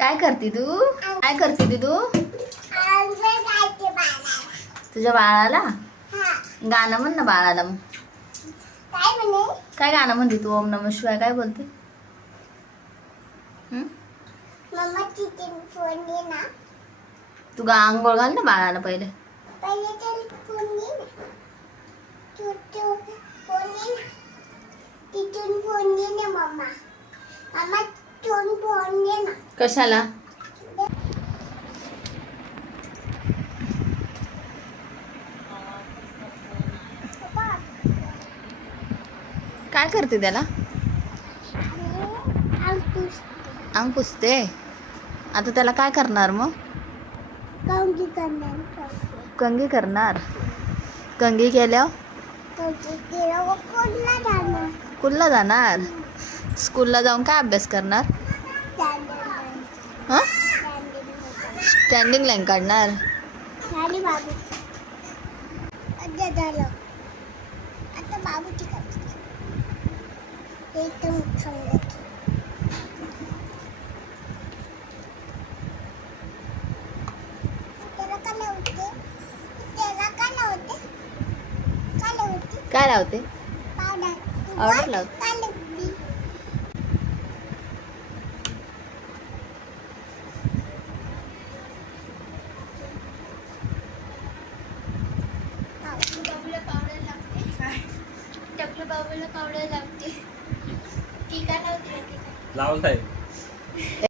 काय करते तू? काय करते तू? तुझ्या बाळाला गाणं म्हण ना बाळाला. मग काय गाणं म्हणते तू? ओम नमः शिवाय काय बोलते? तू आंघोळ घाल ना बाळाला पहिले. कशाला? काय करते त्याला? अंग पुसते. आता त्याला काय करणार मग? कंगी करणार. कंगी केल्यावर स्कूलला जाणार. स्कूलला जाऊन काय अभ्यास करणार? हां, स्टँडिंग लाईन काढणार. काय लावते? पावडर लावते. लावत आहे.